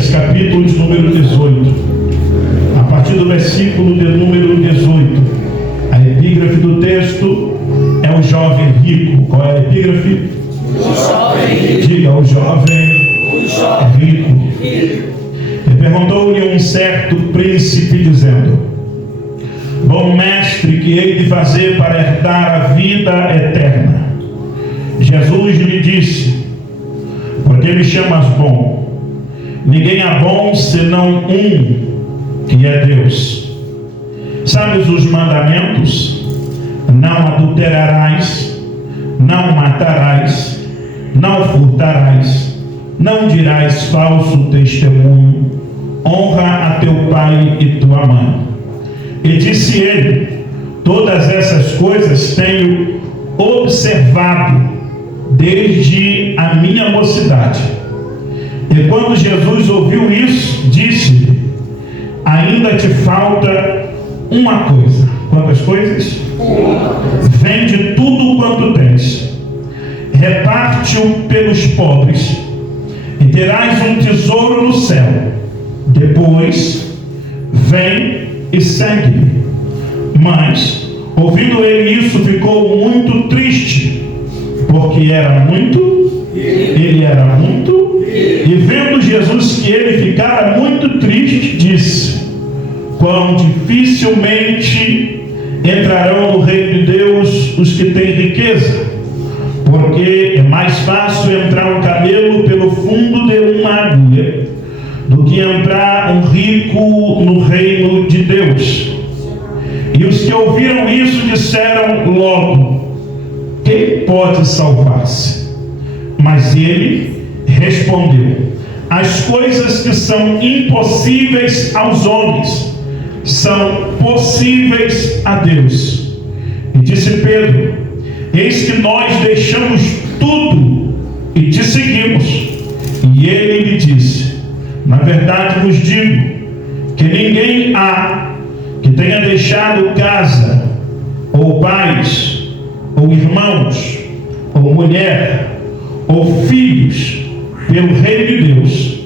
Isaías, capítulo de número 18, a partir do versículo de número 18. A epígrafe do texto é o jovem rico. Qual é a epígrafe? O jovem rico. Diga, o jovem rico. rico. E perguntou-lhe um certo príncipe, dizendo: Bom mestre, que hei de fazer para herdar a vida eterna? Jesus lhe disse: Por que me chamas bom? Ninguém é bom senão um, que é Deus. Sabes os mandamentos? Não adulterarás, não matarás, não furtarás, não dirás falso testemunho, honra a teu pai e tua mãe. E disse ele: Todas essas coisas tenho observado desde a minha mocidade. E quando Jesus ouviu isso, disse-lhe: Ainda te falta uma coisa. Quantas coisas? Vende tudo quanto tens, reparte-o pelos pobres, e terás um tesouro no céu. Depois, vem e segue-me. Mas, ouvindo ele isso, ficou muito triste, porque ele era muito, e vendo Jesus que ele ficara muito triste, disse: Quão dificilmente entrarão no reino de Deus os que têm riqueza, porque é mais fácil entrar um camelo pelo fundo de uma agulha do que entrar um rico no reino de Deus. E os que ouviram isso disseram logo: Quem pode salvar-se? Mas ele respondeu: As coisas que são impossíveis aos homens são possíveis a Deus. E disse Pedro: Eis que nós deixamos tudo e te seguimos. E ele lhe disse: Na verdade vos digo que ninguém há que tenha deixado casa, ou pais, ou irmãos, ou mulher, ou filhos, pelo reino de Deus,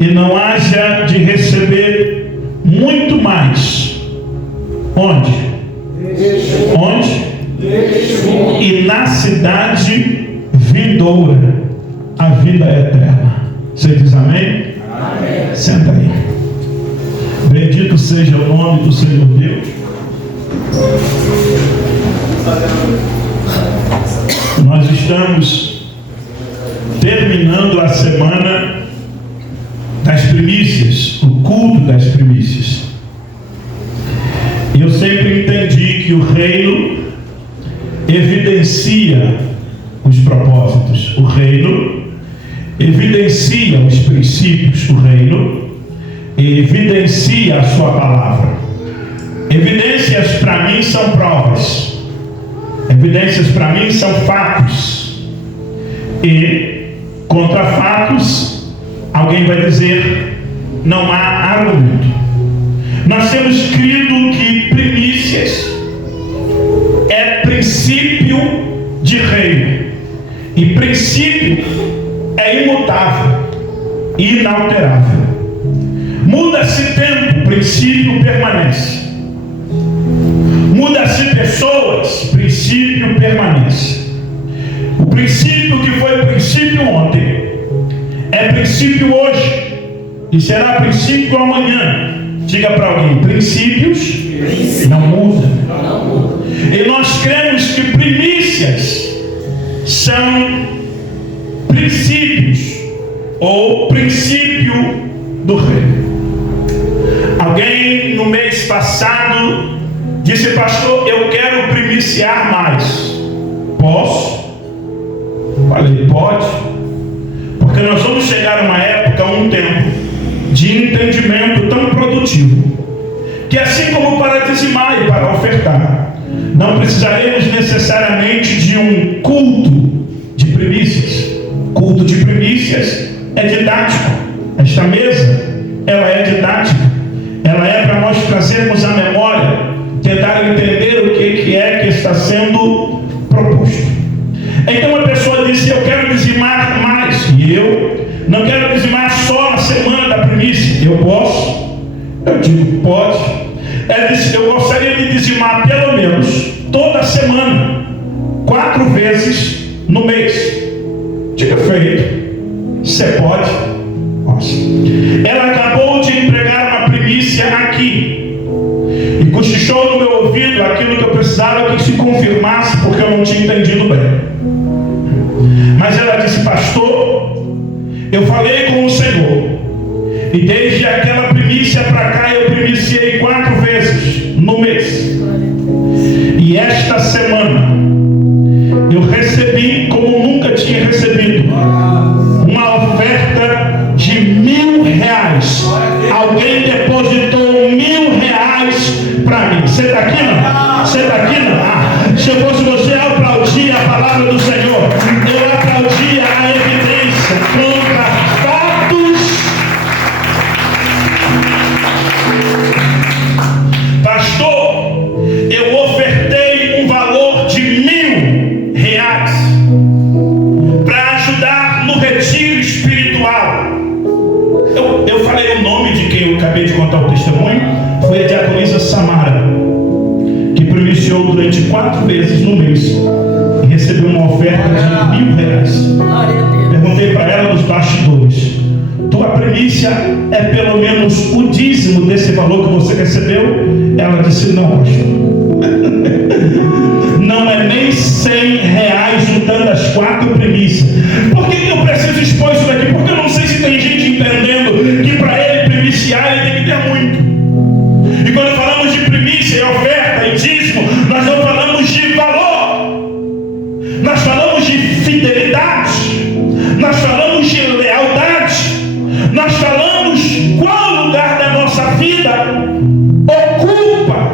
e não haja de receber muito mais. Onde? E na cidade vindoura, a vida eterna. Você diz amém? Amém. Senta aí. Bendito seja o nome do Senhor Deus. Nós estamos terminando a semana das primícias, o culto das primícias. E eu sempre entendi que o reino evidencia os propósitos, o reino evidencia os princípios, o reino evidencia a sua palavra. Evidências para mim são provas, evidências para mim são fatos, e contra fatos alguém vai dizer: não há argumento. Nós temos crido que primícias é princípio de reino, e princípio é imutável, inalterável. Muda-se tempo, princípio permanece. Muda-se pessoas, princípio permanece. O princípio que foi princípio ontem é princípio hoje e será princípio amanhã. Diga para alguém: princípios não mudam. E nós cremos que primícias são princípios ou princípio do reino. Alguém no mês passado disse: pastor, eu quero primiciar mais. Posso? Falei: pode. Porque nós vamos chegar a uma época, um tempo de entendimento tão produtivo, que assim como para dizimar e para ofertar, não precisaremos necessariamente de um culto de primícias. Culto de primícias é didático. Esta mesa, ela é didática. Ela é para nós trazermos a memória, tentar entender o que é que está sendo proposto. Então a pessoa disse: eu quero dizimar mais. E eu não quero dizimar só na semana da primícia. Eu posso? Eu digo: pode. Ela disse: eu gostaria de dizimar pelo menos toda semana, 4 vezes no mês. Diga: feito. Você pode? Nossa. Ela acabou de entregar uma primícia aqui e cochichou no meu ouvido aquilo que eu precisava que se confirmasse, porque eu não tinha entendido bem. Mas ela disse: pastor, eu falei com o Senhor, e desde aquela primícia para cá eu primiciei 4 vezes no mês. E esta semana eu recebi, como nunca tinha recebido, uma oferta de R$1.000. Alguém depositou R$1.000 para mim. Você está aqui, não? Você está aqui, não? Se eu fosse você, eu aplaudia a palavra do Senhor. Eu aplaudia a evidência contra fatos. Pastor, eu ofertei um valor de R$1.000 para ajudar no retiro espiritual. Eu falei o nome de quem eu acabei de contar o testemunho. Foi a diaconisa Samara, que primiciou durante 4 vezes no mês e recebeu uma oferta de R$1.000. Perguntei para ela nos bastidores: tua primícia é pelo menos o dízimo desse valor que você recebeu? Ela disse: não, pastor. Não é nem R$100 juntando as 4 primícias. Por que eu preciso expor isso daqui? Porque eu não sei se tem gente entendendo que para ele primiciar ele tem que ter muito. E quando falamos de primícia e oferta e dízimo, nós não falamos de valor, nós falamos de fidelidade, nós falamos de lealdade, nós falamos qual lugar da nossa vida ocupa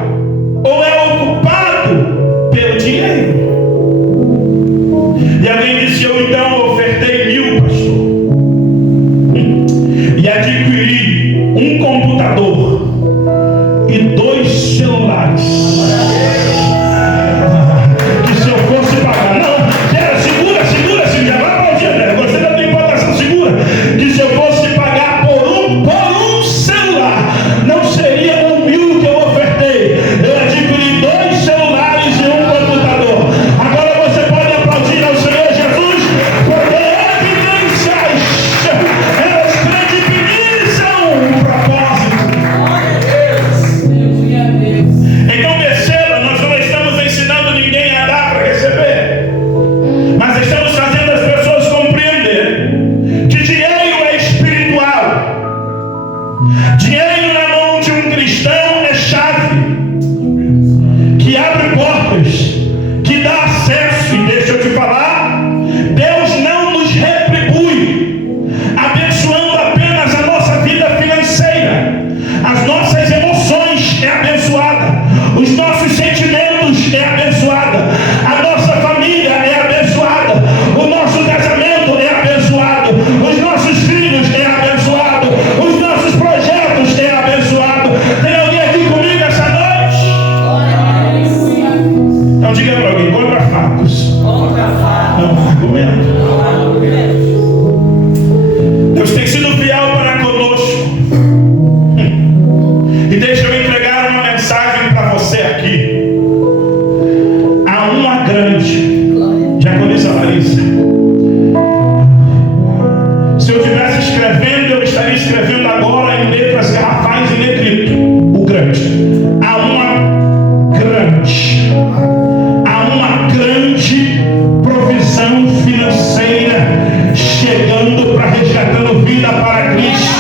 ou é ocupado pelo dinheiro. E alguém disse: eu então ofertei 1.000, pastor, e adquiri um computador e 2 celulares. Que se eu fosse pagar, não, segura, já vai para o dia, né? Você não tem importação, segura. Que se eu fosse pagar por um celular, não seria 1.000 que eu ofertei. Eu adquiri 2 celulares e um computador. Agora você pode aplaudir ao Senhor Jesus, porque evidências, elas credibilizam o propósito. Então perceba, nós não estamos ensinando ninguém a dar para receber, mas estamos fazendo as pessoas compreender que dinheiro é espiritual. Dinheiro na mão de um cristão é chave, que abre portas, que dá acesso. E deixa eu te falar, Deus não nos retribui abençoando apenas a nossa vida financeira. As nossas emoções é abençoada, os nossos sentimentos é abençoada, a nossa família é abençoada, o nosso casamento é abençoado, os nossos filhos é abençoado, os nossos projetos é abençoado. Tem alguém aqui comigo essa noite? Então diga para alguém: contra fatos, não argumento. Deus tem sido fiel para conosco. E deixa eu entregar uma mensagem para você aqui. Há uma grande diaconisa Larissa. Se eu estivesse escrevendo, eu estaria escrevendo agora em letras garrafais em negrito: o grande. Há uma grande provisão financeira chegando para resgatando vida para Cristo.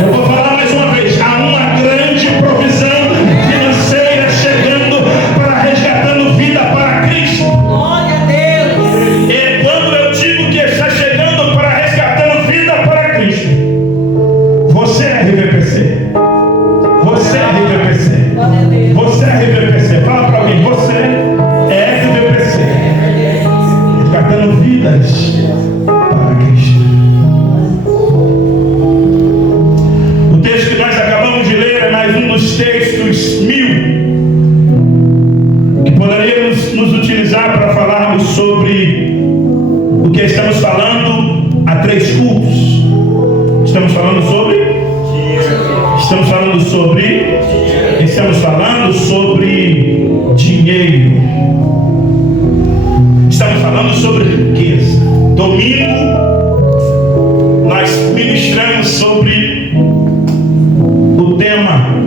Eu vou falar mais uma vez: há uma grande provisão financeira chegando para resgatando vida para Cristo. Glória a Deus. E quando eu digo que está chegando para resgatando vida para Cristo, você é RVPC. Você é RVPC. Glória a Deus. Você é RVPC. Fala para alguém: você é RVPC. Resgatando vidas para Cristo. O texto que nós acabamos de ler é mais um dos textos 1000 que poderíamos nos utilizar para falarmos sobre Porque estamos falando há 3 cultos. Estamos falando sobre dinheiro. Estamos falando sobre riqueza. Domingo nós ministramos sobre o tema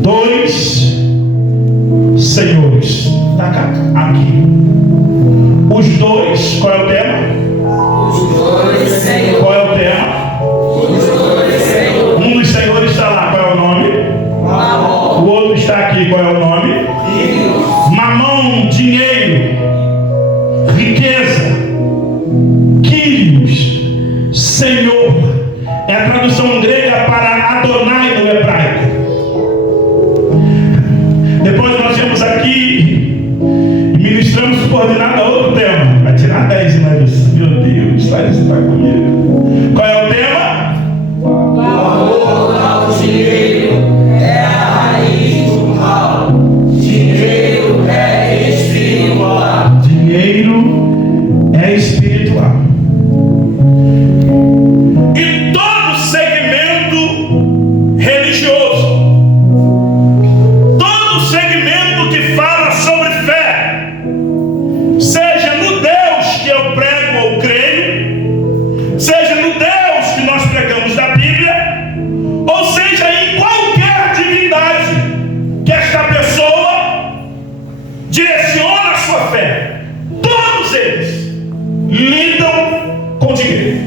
2 senhores. Está aqui. Os 2, qual é o tema? Os 2 senhores. Qual é o tema? Os 2 senhores. Um dos senhores está lá, qual é o nome? Mamon. O outro está aqui, qual é o nome? Deus. Mamon, dinheiro, riqueza, Kyrios, Senhor. É a tradução grega para Adonai no hebraico. Depois nós viemos aqui e ministramos subordinado a outro tema. Vai tirar 10, mas meu Deus, você está comigo. Qual é o tema? O amor ao dinheiro é a raiz do mal. Dinheiro é espiritual. Dinheiro é espiritual. E todo segmento religioso, todo segmento que fala sobre fé, seja no Deus que eu prego ou creio, seja no Deus que nós pregamos da Bíblia, ou seja em qualquer divindade que esta pessoa direciona a sua fé, todos eles lidam com dinheiro.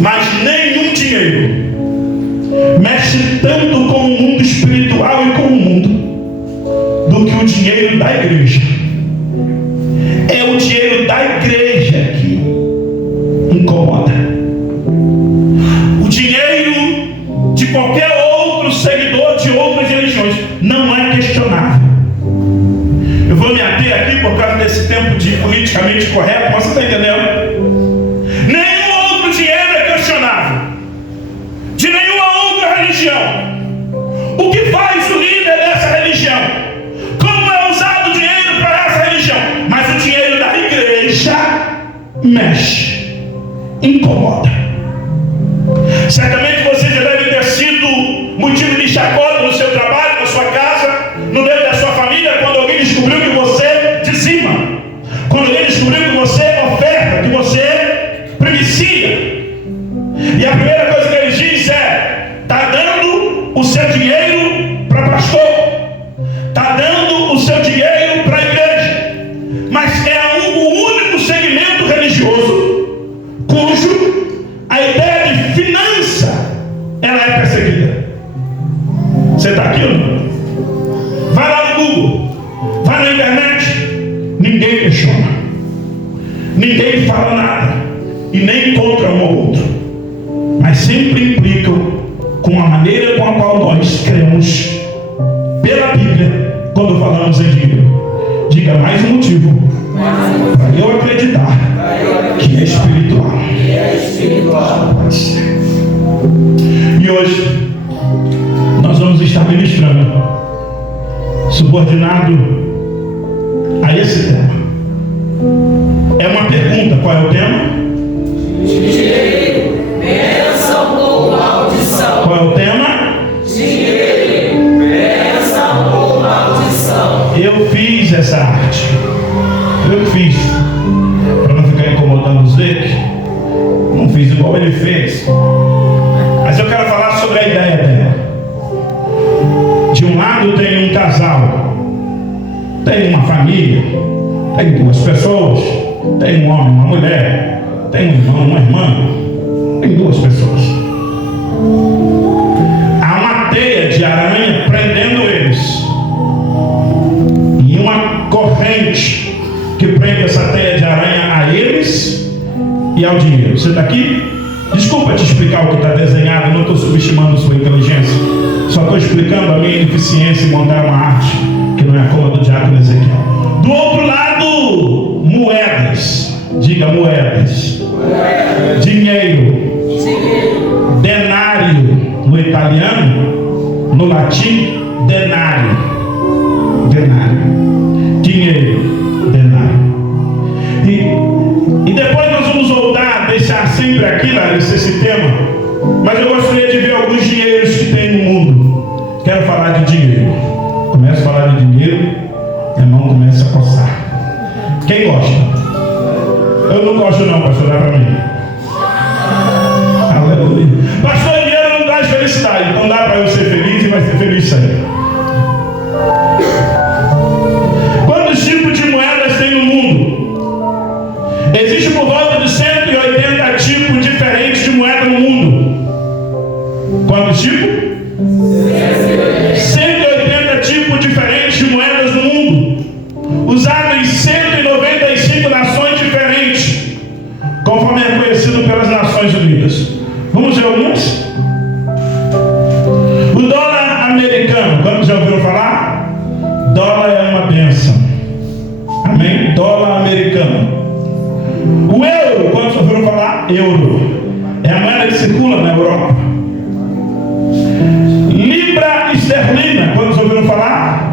Mas nenhum dinheiro mexe tanto com o mundo espiritual e com o mundo do que o dinheiro da igreja. É o dinheiro da igreja que incomoda. O dinheiro de qualquer outro seguidor de outras religiões não é questionável. Eu vou me ater aqui por causa desse tempo de politicamente correto, mas você está entendendo? Nenhum outro dinheiro é questionável, de nenhuma outra religião. O que faz o líder dessa religião? Como é usado o dinheiro para essa religião? Mas o dinheiro da igreja mexe, incomoda. Certamente você já deve ter sido motivo de chacota no seu trabalho, na sua casa, no meio da sua família, quando alguém descobriu que você dizima, quando alguém descobriu que você oferta, que você privicia. E a primeira coisa que ele diz é: está dando o seu dinheiro para pastor, está dando o seu dinheiro para a igreja. Mas é o único segmento religioso cujo a ideia de finança ela é perseguida. Você está aqui ou não? Vai lá no Google, vai na internet, ninguém questiona, ninguém fala nada e nem contra um ou outro, mas sempre implicam com a maneira com a qual nós cremos pela Bíblia quando falamos em dinheiro. Diga mais um motivo para eu acreditar que é espiritual. Pode ser. E hoje nós vamos estar ministrando subordinado a esse tema. É uma pergunta, qual é o tema? Dinheiro, bênção ou maldição? Qual é o tema? Dinheiro, bênção ou maldição? Eu fiz essa arte. Eu fiz. Para não ficar incomodando os leques, não fiz igual ele fez. Mas eu quero falar sobre a ideia dela. De um lado tem um casal, tem uma família, tem 2 pessoas, tem um homem, uma mulher, tem um irmão, uma irmã, tem 2 pessoas. Há uma teia de aranha prendendo eles, e uma corrente que prende essa teia de aranha a eles e ao dinheiro. Você está aqui? Desculpa te explicar o que está desenhado, não estou subestimando sua inteligência, só estou explicando a minha ineficiência em montar uma arte que não é a cor do diácono Ezequiel. Do outro lado, moedas. Diga moedas. Dinheiro. Denário no italiano, no latim, denário. Denário. Dinheiro, denário. aqui nesse tema, mas eu gostaria de ver alguns dinheiros que tem no mundo. Quero falar de dinheiro. Começo a falar de dinheiro, a mão começa a coçar. Quem gosta? Eu não gosto não, pastor, dá para mim. Aleluia. Pastor, dinheiro não traz felicidade, então dá para eu ser feliz e vai ser feliz sempre. Quantos tipos de moedas tem no mundo? Existe por volta de 180 tipos diferentes de moeda no mundo. Quantos tipos? 180 tipos diferentes de moedas no mundo, usados em 195 nações diferentes, conforme é conhecido pelas Nações Unidas. Vamos ver alguns? O dólar americano, quando já ouviram falar? Dólar é uma bênção. Amém? Dólar americano. O euro, quando já ouviram falar? Euro. É a moeda que circula na Europa. Libra esterlina, quando já ouviram falar?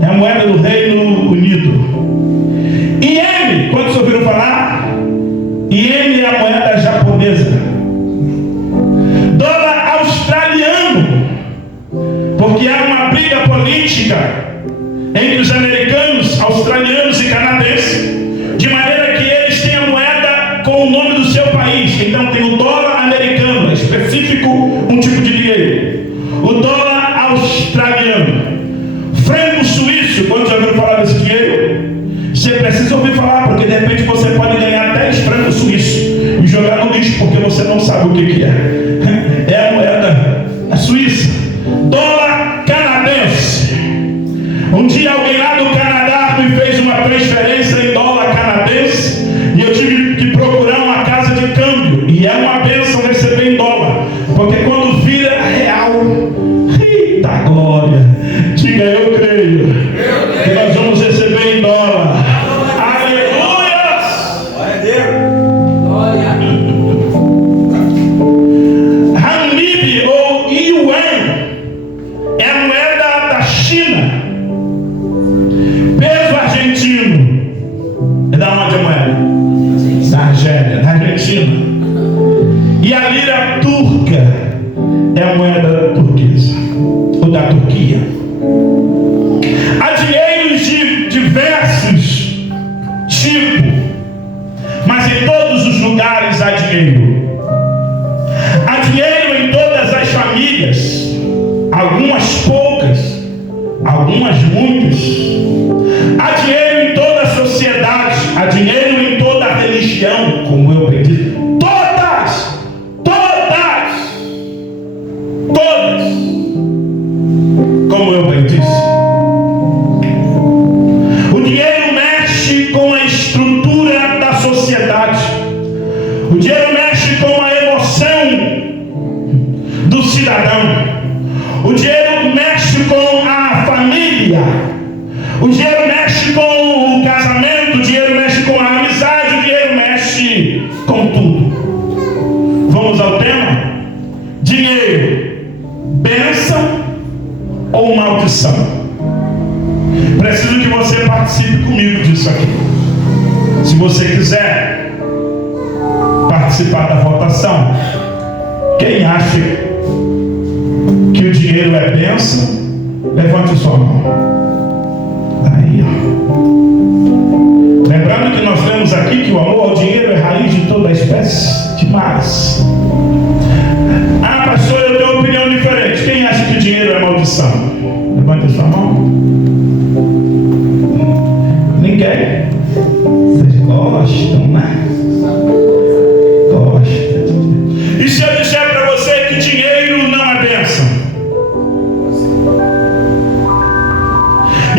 É a moeda do Reino Unido. Iene, quando já ouviram falar? Iene é a moeda japonesa. Dólar australiano, porque há uma briga política entre os americanos, australianos e canadenses, de maneira que eles têm a moeda com o nome do seu país. Então tem o dólar americano, é específico, um tipo de dinheiro. O dólar australiano. Franco suíço, quando já ouviram falar desse dinheiro? Você precisa ouvir falar, porque de repente você pode ganhar 10 francos suíços e jogar no lixo, porque você não sabe o que é. É a moeda suíça. Dólar canadense. Um dia alguém lá do Canadá me fez uma transferência em dólar canadense e eu tive que procurar uma casa de câmbio. E é uma bênção receber em dólar, porque quando vira real, eita glória, diga eu creio que nós vamos receber em dólar. Aleluia! Glória a Deus. Glória. Renminbi ou yuan é a moeda da China. Peso argentino é da onde a moeda? Da Argélia, da Argentina. E a lira turca é a moeda turquesa, ou da Turquia. Há dinheiros de diversos tipos, mas em todos os lugares há dinheiro. Há dinheiro em todas as famílias, algumas poucas, algumas muitas. Há dinheiro em toda a sociedade, há dinheiro em toda a religião, como eu acredito. Todas! Como eu bem disse. O dinheiro mexe com a estrutura da sociedade. O dinheiro mexe com a emoção do cidadão. O dinheiro mexe com a família. O dinheiro mexe com o casamento. O dinheiro mexe com a amizade. O dinheiro mexe com tudo. Vamos ao tema? Dinheiro, bênção ou maldição? Preciso que você participe comigo disso aqui. Se você quiser participar da votação, quem acha que o dinheiro é bênção, levante sua mão. Aí, ó. Lembrando que nós temos aqui que o amor ao dinheiro é raiz de toda a espécie de males. Ah, pastor, eu tenho uma opinião diferente. Quem acha que o dinheiro é maldição? Levante sua mão. Ninguém. Vocês gostam, né? Gostam. E se eu disser para você que dinheiro não é bênção?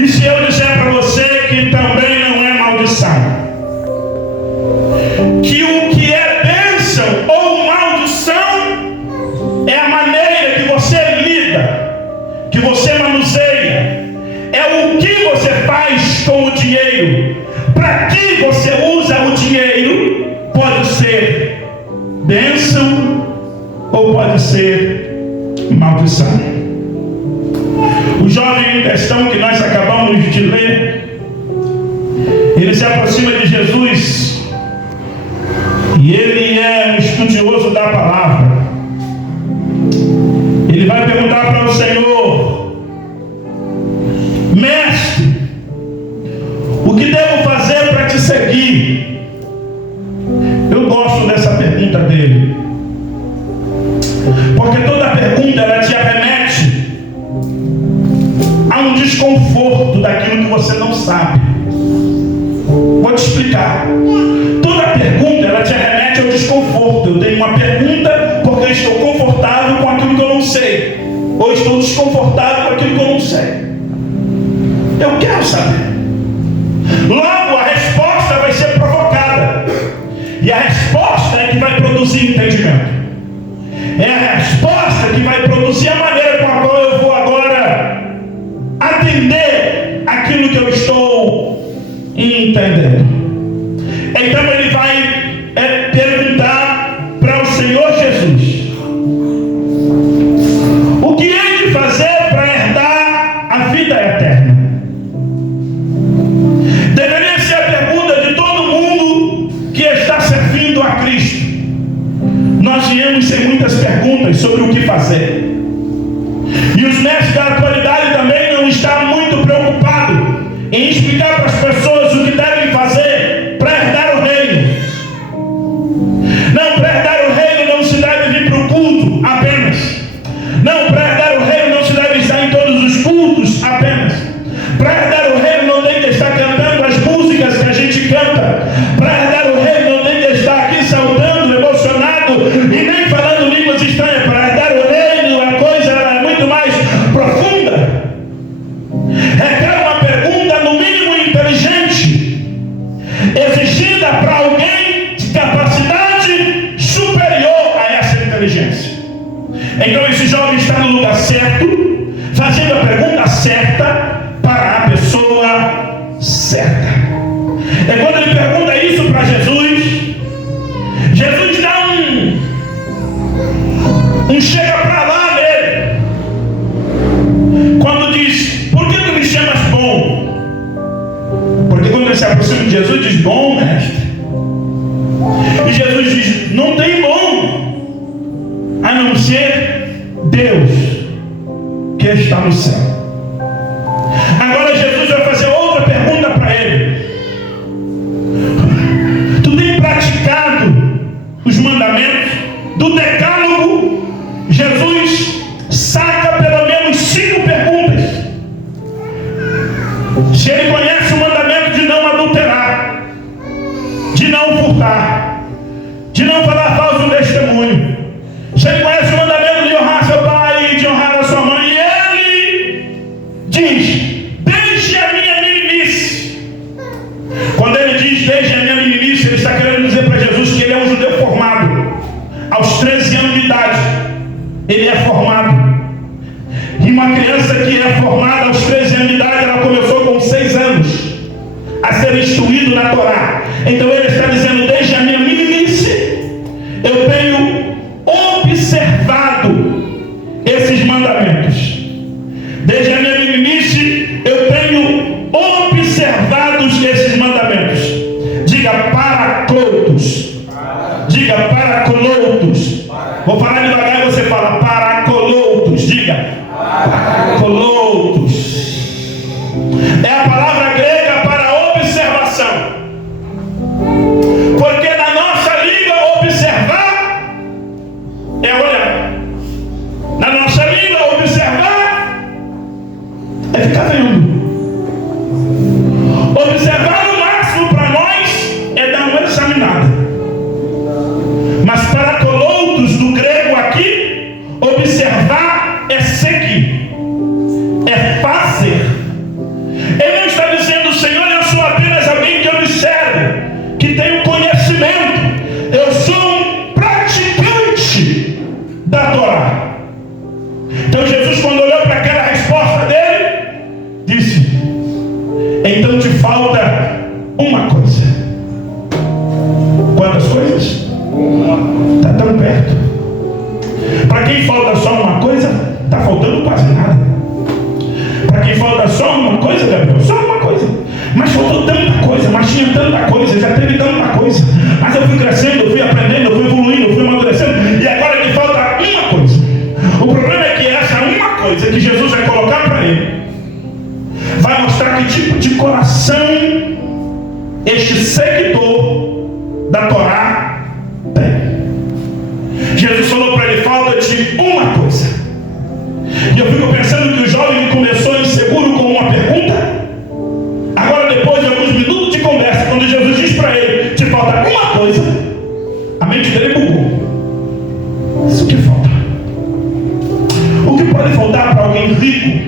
E se eu disser para você que também não é maldição? Que o que é bênção ou maldição é a maneira que você lida, que você manuseia, é o que você faz com o dinheiro, para que você usa o dinheiro. Pode ser bênção ou pode ser maldição. O jovem em questão que nós acabamos de ler, ele se aproxima de Jesus e ele é um estudioso sabe. Vou te explicar. Toda pergunta, ela te remete ao desconforto. Eu tenho uma pergunta porque eu estou confortável com aquilo que eu não sei, ou estou desconfortável com aquilo que eu não sei. Eu quero saber. Logo, a resposta vai ser provocada. E a resposta é que vai produzir entendimento. É a resposta que vai produzir a maneira com a qual eu vou agora atender aquilo que eu estou entendendo. Então ele vai perguntar para o Senhor Jesus: o que hei de fazer para herdar a vida eterna? Deveria ser a pergunta de todo mundo que está servindo a Cristo. Nós viemos sem muitas perguntas sobre o que fazer. E os mestres da atualidade também não estão muito preocupados em explicar para as pessoas o que devem fazer para herdar o reino. Não, para herdar o reino não se deve vir para o culto apenas. Não, para herdar o reino não se deve estar em todos os cultos apenas. Para herdar o reino não tem que estar cantando as músicas que a gente canta. Para herdar o reino não tem que estar aqui saltando, emocionado e nem falando línguas estranhas. Para herdar o reino a coisa é muito mais profunda. Requer uma pergunta no mínimo inteligente, exigida para alguém de capacidade superior a essa inteligência. Então esse jovem está no lugar certo, fazendo a pergunta certa para a pessoa certa. É quando ele pergunta isso para Jesus, Jesus dá um chega para lá nele. Quando diz: por que tu me chamas bom? Porque quando ele se aproxima de Jesus, diz: bom mestre. E Jesus diz: não tem bom a não ser Deus que está no céu. Agora Jesus vai fazer outra pergunta para ele: tu tem praticado os mandamentos do decálogo? Jesus saca pelo menos 5 perguntas. Se ele conhece o mandamento de não adulterar, de não furtar, de não falar falso testemunho, se ele conhece o mandamento de honrar seu pai e de honrar a sua mãe, e ele diz: deixe a minha meninice. Quando ele diz deixe a minha meninice, ele está querendo dizer para Jesus que ele é um judeu formado. Aos 13 anos de idade ele é formado. E uma criança que é formada aos 13 anos de idade, ela começou com 6 anos a ser instruído na Torá. Então ele está dizendo: desde a minha meninice eu tenho observado esses mandamentos. Desde a minha meninice eu tenho observado esses mandamentos. Diga paracloutos. Diga paracloutos. Vou falar devagar e você fala paracloutos. Diga paracloutos. É a palavra grega para observação. Porque na nossa língua observar é olhar. Na nossa língua observar é ficar vendo. Observar no máximo para nós é dar uma examinada. Mas para coloutos do grego aqui, observar é seguir, é fazer. Ele não está dizendo: Senhor, eu sou apenas alguém que observa, que tem um conhecimento. Eu sou um praticante da Torá. Então Jesus, quando olhou para aquela resposta dele, disse: então te falta uma coisa. Quantas coisas? Está tão perto. Para quem falta só uma coisa, está faltando quase nada. Para quem falta só uma coisa, Gabriel, só uma coisa. Mas faltou tanta coisa, mas tinha tanta coisa, já teve tanta coisa. Mas eu fui crescendo, eu fui aprendendo, eu fui evoluindo, eu fui amadurecendo. E agora que falta uma coisa. O problema é que essa uma coisa que Jesus vai colocar para ele vai mostrar que tipo de coração este seguidor da Torá tem. Jesus falou para ele: falta-te uma coisa. E eu fico pensando que o jovem começou inseguro com uma pergunta, agora Quando Jesus diz para ele, te falta alguma coisa, a mente dele bugou. Isso que falta. O que pode faltar para alguém rico?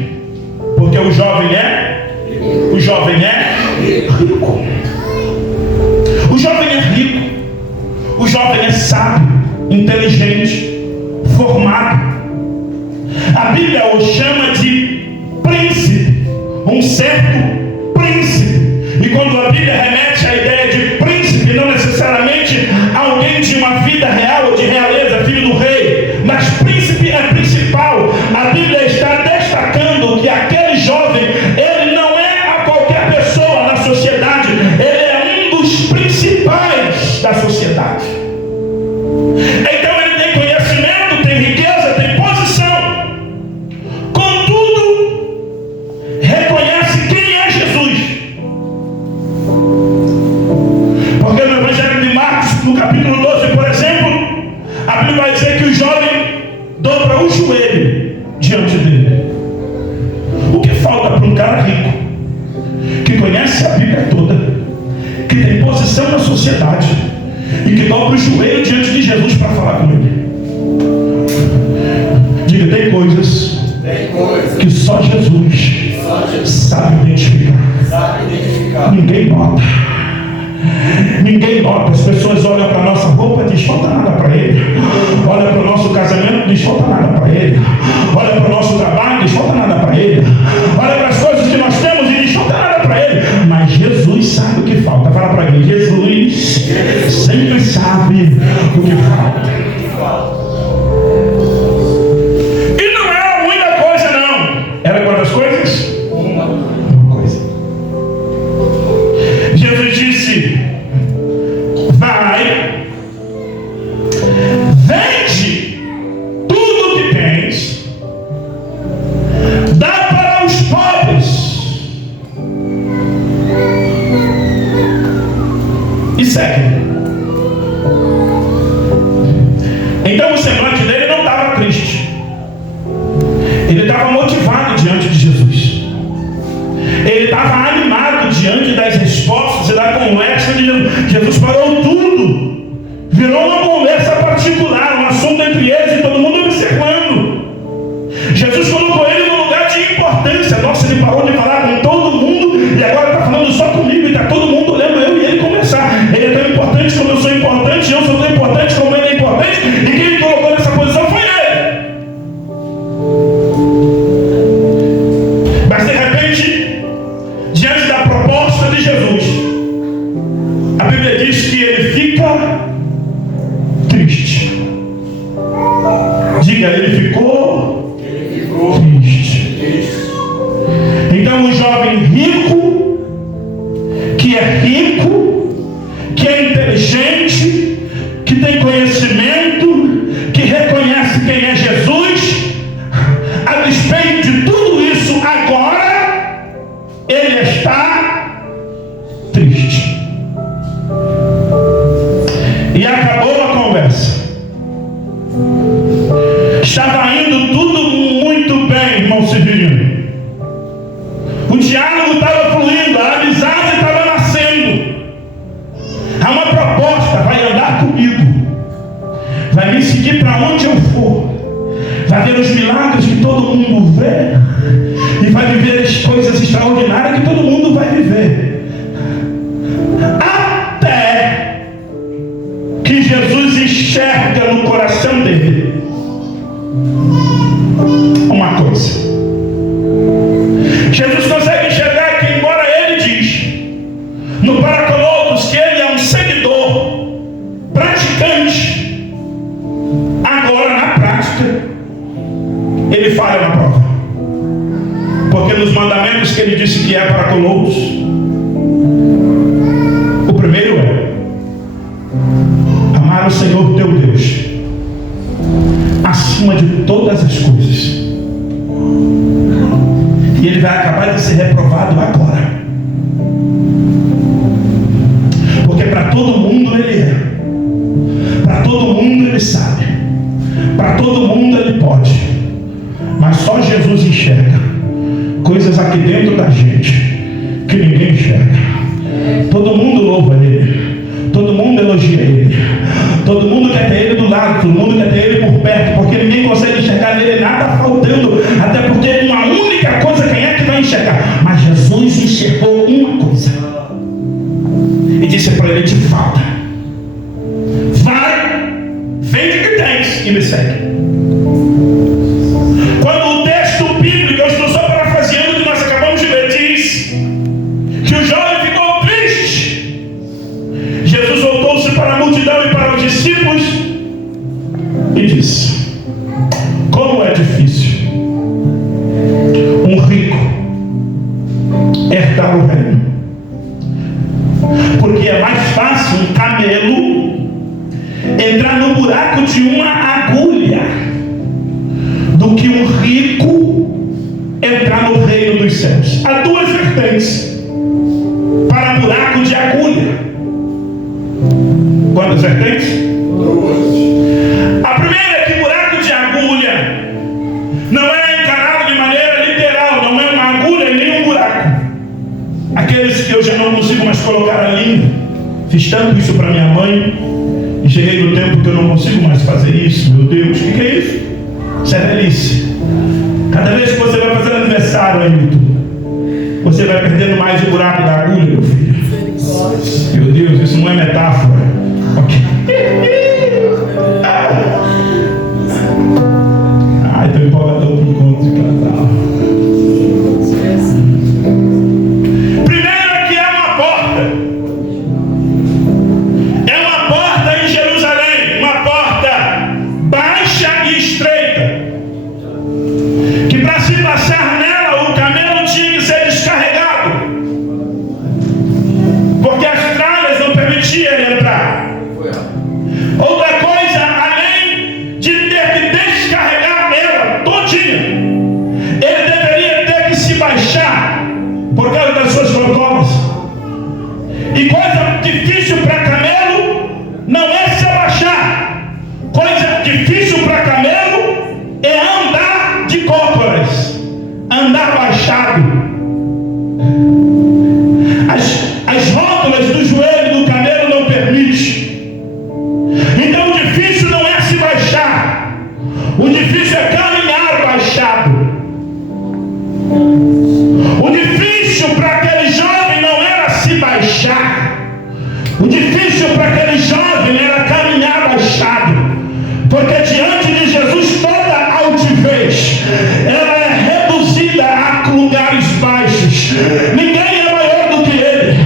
Porque o jovem é rico. O jovem é rico. O jovem é sábio, inteligente, formado. A Bíblia o chama de príncipe, um certo príncipe. E quando a Bíblia remete à ideia de príncipe, não necessariamente alguém de uma vida real ou de realeza, filho do rei, mas príncipe é principal. A Bíblia está destacando que aquele jovem, ele não é a qualquer pessoa na sociedade, ele é um dos principais da sociedade. Então ele tem conhecimento, tem riqueza, tem posição. Contudo, reconhece quem é Jesus. Porque no Evangelho de Marcos, no capítulo 12, por exemplo, a Bíblia vai dizer que o jovem dobra o joelho diante dele. O que falta para um cara rico, que conhece a Bíblia toda, que tem posição na sociedade e que dobra o joelho diante de Jesus para falar com ele? Diga, tem coisas que só Jesus sabe identificar. Ninguém nota. Ninguém nota. As pessoas olham para a nossa roupa e dizem, falta nada para ele. Olha para o nosso casamento e diz, falta nada para ele. Olha para o nosso trabalho e diz, falta nada para ele. Olha para as coisas que nós temos e diz, falta nada para ele. Mas Jesus sabe o que falta. Fala para mim, Jesus sempre sabe o que falta. E não era muita coisa, não. Era quantas coisas? Uma coisa. Jesus disse, vai, vende tudo que tens, dá para os pobres e segue. Então o semblante dele não estava triste, ele estava motivado diante de Jesus, ele estava animado diante das respostas e da conversa de Jesus. Jesus parou tudo, virou uma conversa particular, um assunto entre eles e todo mundo observando. Jesus colocou ele num lugar de importância. Nossa, ele parou de falar com todo mundo e agora está falando só comigo e está todo mundo olhando eu e ele conversar. Ele é tão importante como eu sou importante, eu sou tão importante como ele é importante, e quem ele colocou nessa posição foi ele. Mas de repente, diante da proposta de Jesus, a Bíblia diz que ele fica triste. Diga, ele ficou triste. Então o jovem rico, que é inteligente, que tem conhecimento, que reconhece quem é Jesus, a despeito de tudo isso, agora ele está triste. E acabou a conversa. Estava indo tudo muito bem, irmão Severino. O diálogo estava fluindo, a amizade estava nascendo. Há uma proposta, vai andar comigo, vai me seguir para onde eu for, vai ver os milagres que todo mundo vê e vai viver as coisas extraordinárias que todo mundo vai viver. Até que Jesus enxerga no coração dele uma coisa. Jesus consegue enxergar que, embora ele diz no Paracolotos que ele é um seguidor, praticante, agora na prática ele falha na prova. Porque nos mandamentos que ele disse que é Paracolotos, o primeiro é amar o Senhor teu Deus acima de todas as coisas. E ele vai acabar de ser reprovado agora. Porque para todo mundo ele é, para todo mundo ele sabe, para todo mundo ele pode, mas só Jesus enxerga coisas aqui dentro da gente que ninguém enxerga. Todo mundo louva Ele, todo mundo elogia Ele, todo mundo quer ter Ele do lado, todo mundo quer ter Ele por perto, porque ninguém consegue enxergar nele nada faltando, até porque uma única coisa, quem é que vai enxergar? Mas Jesus enxergou uma coisa e disse para ele: te falta, vai, vende o que tens e me segue. Quando o texto bíblico, eu estou só parafraseando o que nós acabamos de ler, diz que o jovem ficou triste, Jesus voltou-se para a multidão e para os discípulos e disse: como é difícil um rico herdar o reino, porque é mais fácil um camelo entrar no buraco de uma agulha do que um rico entrar no reino dos céus. Há duas vertentes para buraco de agulha. Quantas vertentes? A primeira é que buraco de agulha não é encarado de maneira literal, não é uma agulha e nem um buraco. Aqueles que eu já não consigo mais colocar a língua, fiz tanto isso para minha mãe e cheguei no tempo que eu não consigo mais fazer isso. Meu Deus, o que é isso? Isso é velhice. Cada vez que você vai fazer aniversário, Ailton, você vai perdendo mais o buraco da agulha, meu filho. Meu Deus, isso não é metáfora. Ok. Ai, estou empolgadão para o encontro de casal. Primeiro aqui é uma porta. É uma porta em Jerusalém, uma porta baixa e estreita, que para se passar nela o camelo tinha que ser descarregado, porque as tralhas não permitiam ele entrar. Outra coisa, além de ter que descarregar ela todinha, ele deveria ter que se baixar por causa das suas protocolos. E coisa difícil para camelo não é se abaixar. Coisa difícil para camelo é andar de cócoras, andar baixado. As rótulas do joelho do camelo não permitem. Então o difícil não é se baixar, o difícil é caminhar baixado. O difícil para aquele jovem não era se baixar, o difícil para aquele jovem era caminhar baixado, porque diante de Jesus toda altivez ela é reduzida a lugares baixos. Ninguém é maior do que ele,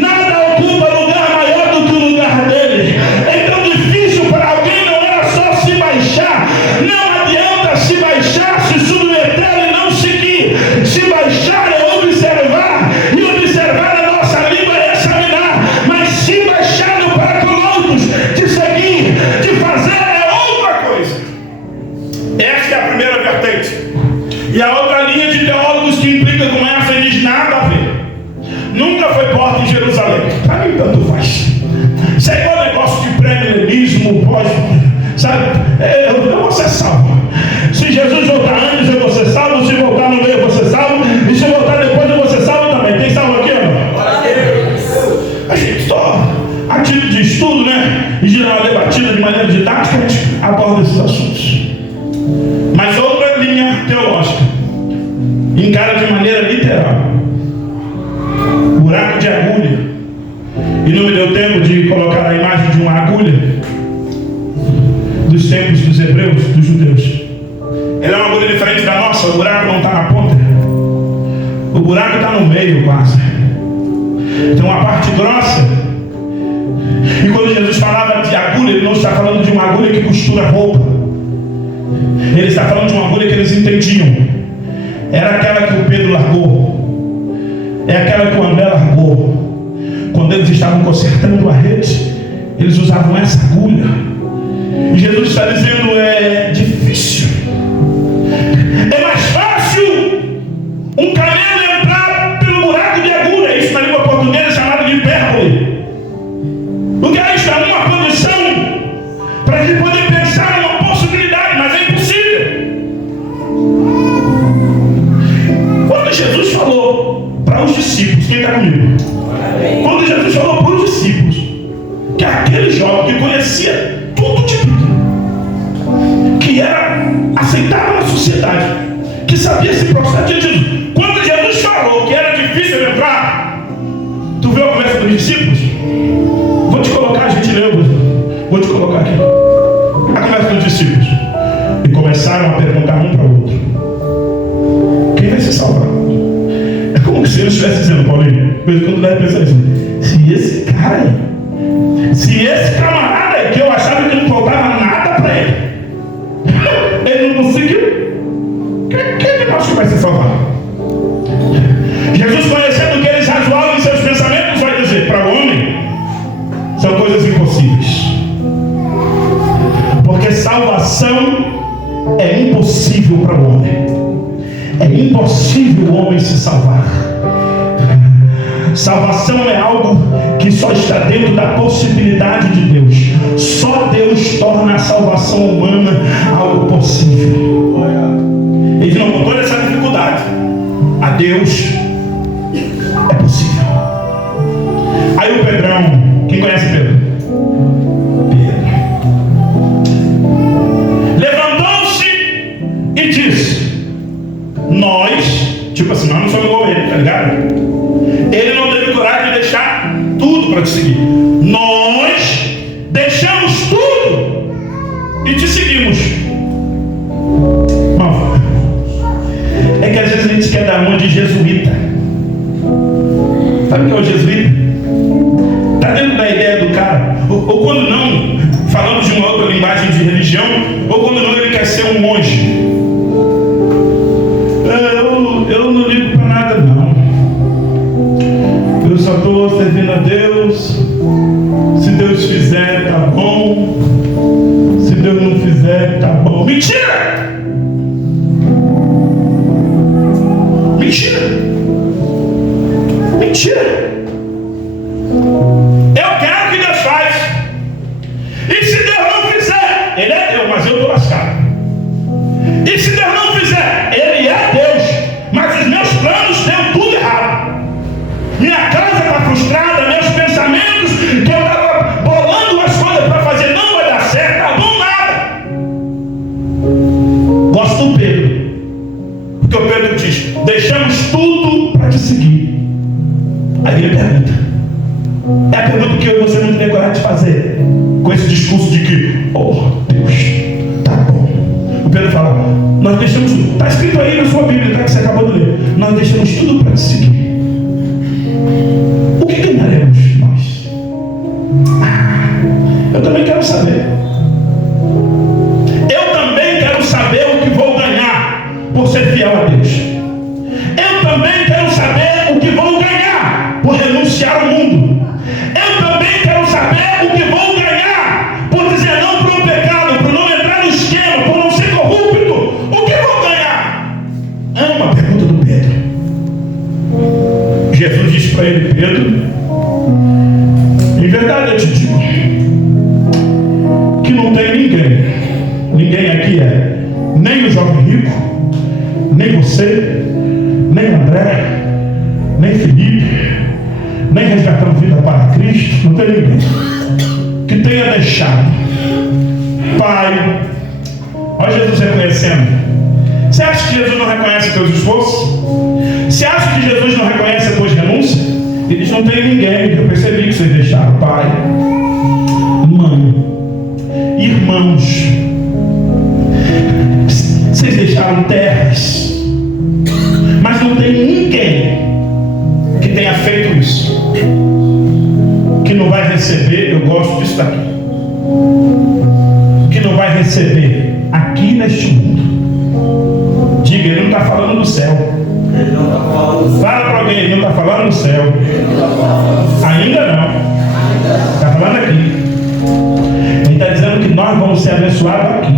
nada ocupa lugar maior do que o lugar dele. Então difícil para alguém não era só se baixar. Não adianta se baixar, se submeter e não seguir. Se baixar é observar, e observar a nossa língua é examinar. Mas se baixar no para quilômetros, de seguir, de fazer é outra coisa. Esta é a primeira vertente. E a outra linha de teólogos que implica com essa e diz nada a ver. Nunca foi porta em Jerusalém. Para mim tanto faz. Isso é igual negócio de pré-milenismo, pós, sabe? Eu vou ser salvo. Se Jesus voltar antes eu vou ser salvo, se voltar no meio eu vou ser salvo, e se voltar depois eu vou ser salvo também. Tem salvo aqui ou não? A gente só, a título de estudo, né? E de uma debatida de maneira didática, a gente aborda esses assuntos. Mas outra linha teológica encara de maneira literal. Buraco de agulha. E não me deu tempo de colocar a imagem de uma agulha dos tempos dos hebreus, dos judeus. Ela é uma agulha diferente da nossa. O buraco não está na ponta, o buraco está no meio quase. Tem uma parte grossa. E quando Jesus falava de agulha, ele não está falando de uma agulha que costura roupa. Ele está falando de uma agulha que eles entendiam. Era aquela que o Pedro largou, é aquela que o André largou. Quando eles estavam consertando a rede, eles usavam essa agulha. E Jesus está dizendo: é difícil, é mais fácil um camelo entrar pelo buraco de agulha. Isso na língua portuguesa é chamado de hipérbole. O que está numa condição para a gente poder pensar numa possibilidade, mas é impossível. Quando Jesus falou para os discípulos, quem está comigo? Quando Jesus falou que aquele jovem que conhecia tudo de Bíblia, que era aceitável na sociedade, que sabia se prostrar diante de Jesus, quando Jesus falou que era difícil entrar, tu viu a conversa dos discípulos? Vou te colocar, a gente leu, vou te colocar aqui a conversa dos discípulos, e começaram a perguntar um para o outro: quem vai se salvar? É como se eles estivessem dizendo, Paulinho, quando deve pensar assim, se esse cara aí, se esse camarada aí, que eu achava que não faltava nada para ele, ele não conseguiu, quem nós que vai se salvar? Jesus, conhecendo que eles razoavam em seus pensamentos, vai dizer: para o homem são coisas impossíveis, porque salvação é impossível para o homem. É impossível o homem se salvar. Salvação é algo que só está dentro da possibilidade de Deus. Só Deus torna a salvação humana algo possível. Ele não botou essa dificuldade. A Deus é possível. Aí o Pedrão, quem conhece Pedro? Levantou-se e disse: nós, tipo assim, nós não somos igual a ele, tá ligado? Ele não teve coragem de deixar tudo para te seguir. Nós deixamos tudo e te seguimos. Não. É que às vezes a gente quer dar uma de jesuíta. Sabe o que é o jesuíta? Está dentro da ideia do cara. Ou quando não, falamos de uma outra linguagem de religião, ou quando não, ele quer ser um monge. Eu não ligo para nada, não. Eu só estou servindo a Deus. Se Deus fizer, tá bom. Se Deus não fizer, tá bom. Mentira! Mentira! Mentira! Eu quero que Deus faz. E se Deus não fizer, Ele é Deus, mas eu estou lascado. E se Deus não fizer, Ele é Deus, mas os meus planos deu tudo errado. Minha casa está frustrada, meus pensamentos que eu estava bolando as coisas para fazer não vai dar certo, tá bom nada. Gosto do Pedro, porque o Pedro diz: deixamos tudo para te seguir. Aí ele pergunta, é a pergunta que eu e você não tem coragem de fazer, com esse discurso de que, oh Deus, tá bom. O Pedro fala: nós deixamos tudo. Está escrito aí na sua Bíblia, tá, que você acabou de ler. Nós deixamos tudo para te seguir. O que ganharemos nós? Eu também quero saber. Eu também quero saber o que vou ganhar por ser fiel a Deus. Eu também quero saber o que vou ganhar por renunciar ao mundo. Eu também quero saber o que vou ganhar por dizer não para o pecado, por não entrar no esquema, por não ser corrupto. O que vou ganhar? É uma pergunta do Pedro. Jesus disse para ele: Pedro, em verdade eu te digo que não tem ninguém aqui é nem o jovem rico, nem você, nem André, nem Felipe, nem resgatando vida para Cristo, não tem ninguém que tenha deixado pai. Olha Jesus reconhecendo. Você acha que Jesus não reconhece teus esforços? Você acha que Jesus não reconhece a tua renúncia? Eles não tem ninguém. Eu percebi que vocês deixaram pai, mãe, irmãos, vocês deixaram terras, mas não tem ninguém que tenha feito isso que não vai receber. Eu gosto disso daqui, que não vai receber aqui neste mundo. Diga, ele não está falando do céu. Fala para alguém, ele não está falando do céu. Ainda não. Está falando aqui. Ele está dizendo que nós vamos ser abençoados aqui.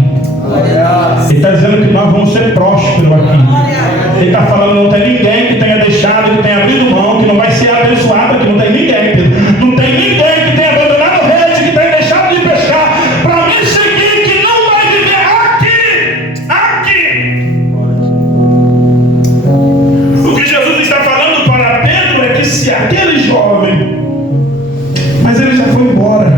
Ele está dizendo que nós vamos ser prósperos aqui. Ele está falando: não tem ninguém que tenha deixado, que tenha abrido mão, que não vai ser abençoado aqui. Não tem ninguém, Pedro. Não tem ninguém que tenha abandonado o rede, que tenha deixado de pescar para me seguir, que não vai viver aqui. Aqui. O que Jesus está falando para Pedro é que se aquele jovem, mas ele já foi embora,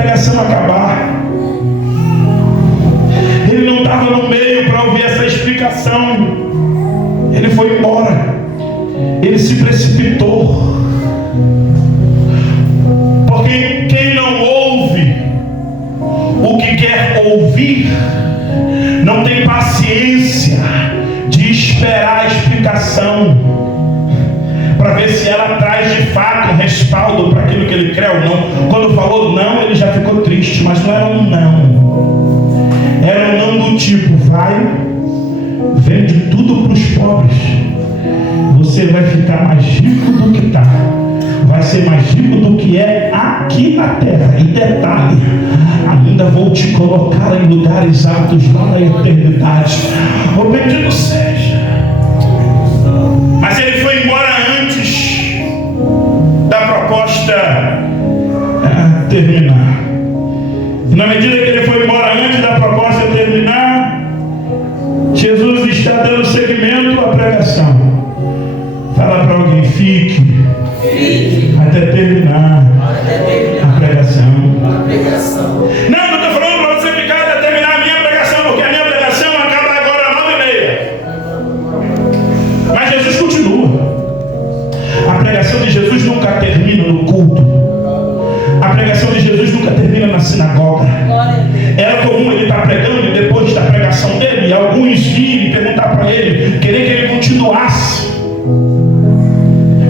pregação acabar. Ele não estava no meio para ouvir essa explicação. Ele foi embora. Ele se precipitou. Porque quem não ouve o que quer ouvir, não tem paciência de esperar a explicação para ver se ela traz de fato um respaldo para aquilo que ele crê ou não. Quando falou não, ele já ficou triste, mas não era um não. Era um não do tipo: vai, vende tudo para os pobres, você vai ficar mais rico do que está, vai ser mais rico do que é aqui na terra. E detalhe, ainda vou te colocar em lugares altos lá na eternidade. O bendito seja. Mas ele foi embora antes da proposta terminar. E na medida que ele foi embora antes da proposta terminar, Jesus está dando seguimento à pregação. Fala para alguém: fique até terminar a pregação. Não estou falando para você ficar até terminar a minha pregação, porque a minha pregação acaba agora às 9h30. Mas Jesus continua. A pregação de Jesus nunca termina no culto. A pregação de Jesus nunca termina na sinagoga. Era comum ele estar pregando e depois da pregação dele, alguns virem e perguntar para ele, querer que ele continuasse.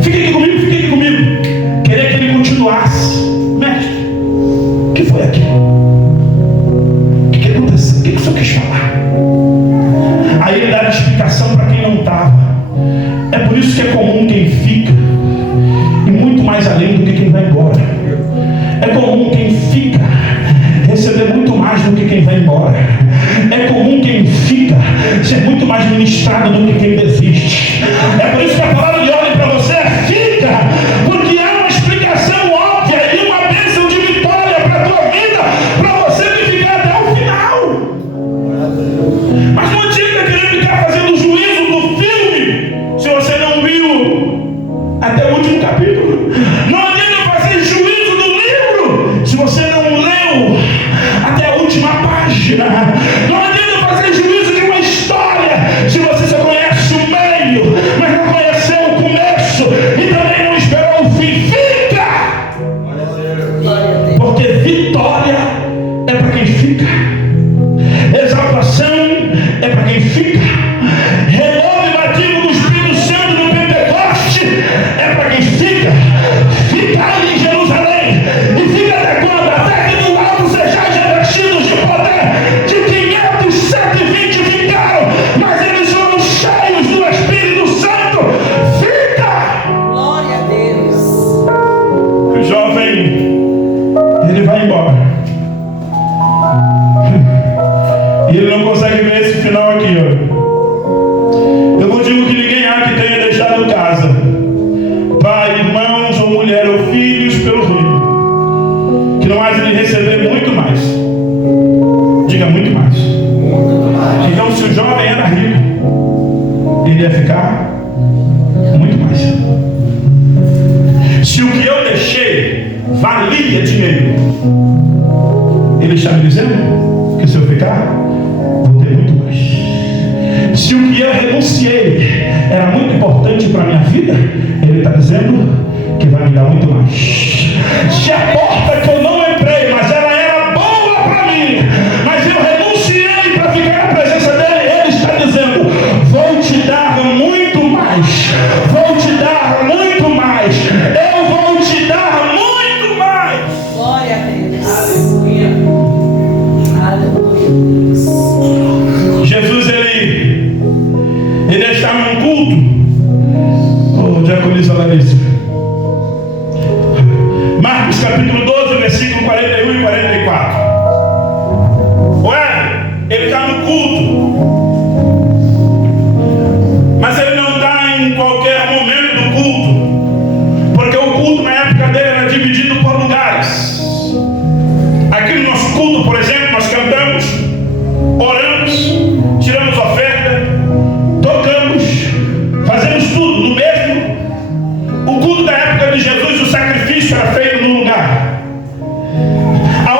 Fique aqui comigo. Querer que ele continuasse. Mestre, o que foi aquilo? O que aconteceu? O que o senhor quis falar? Aí ele dá a explicação para quem não estava. É por isso que é comum quem fica, e muito mais além do que quem vai embora. É comum quem fica receber muito mais do que quem vai embora. É comum quem fica ser muito mais ministrado do que quem desiste. É por isso que a palavra de ordem para você é: fica, porque há uma explicação óbvia e uma bênção de vitória para a tua vida, para você que ficar até o final. Mas não adianta querer ficar fazendo juízo do filme se você não viu até o último capítulo. Não adianta fazer juízo do livro se você não leu até a última página. Não adianta fazer juízo de uma história se você só conhece o meio, mas não conheceu o começo e também não esperou o fim. Fica! Porque vitória é para quem fica. Exaltação é para quem fica. Renovo e batismo do Espírito Santo no Pentecoste é para quem fica. Fica ali em Jerusalém. E fica até quando? Até que no alto sejais revestidos de poder. De 500, 120 ficaram, mas eles foram cheios do Espírito Santo. Fica! Glória a Deus. O jovem, ele vai embora. E ele não consegue ver esse final aqui, ó. Eu não digo que ninguém há que tenha deixado casa, pai, irmãos, ou mulher, ou filhos, pelo reino, que não há de receber muito mais. Diga muito mais. Então, se o jovem era rico, ele ia ficar muito mais. Se o que eu deixei valia dinheiro, ele está me dizendo que se eu ficar, vou ter muito mais. Se o que eu renunciei era muito importante para a minha vida, ele está dizendo que vai me dar muito mais. Se a porta que eu não entrei, mas ela era boa para mim, mas eu renunciei para ficar na presença dele, ele está dizendo: vou te dar muito mais. Vou te dar muito mais. Eu vou te dar muito mais. Glória a Deus. Aleluia. Jesus, ele está num culto. Diaconisa Larissa. Marcos capítulo 12, versículo 41 e 44. Ué, ele está no culto, mas ele não está em qualquer momento do culto, porque o culto na época dele era dividido por lugares. Aqui no nosso culto, por exemplo, nós cantamos, oramos, tiramos oferta, tocamos, fazemos tudo no mesmo. O culto da época de Jesus, o sacrifício era feito num lugar. A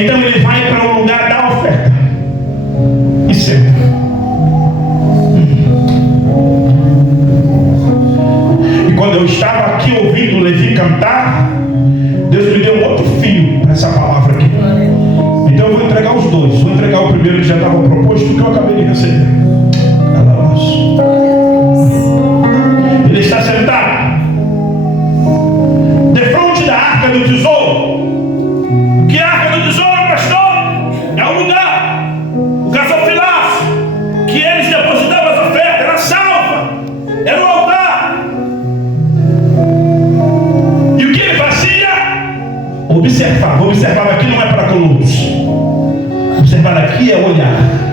Então ele vai para o lugar da oferta e senta. E quando eu estava aqui ouvindo Levi cantar, Deus me deu um outro fio para essa palavra aqui. Então eu vou entregar os dois. Vou entregar o primeiro que já estava proposto, que eu acabei de receber. Ele está sentado de frente da arca do tesouro. Que arca do tesouro, pastor? É o lugar, o gasofilaço, que eles depositavam as ofertas, era a salva, era o altar. E o que ele fazia? Observava. Observar aqui não é para colunos. Observar aqui é olhar.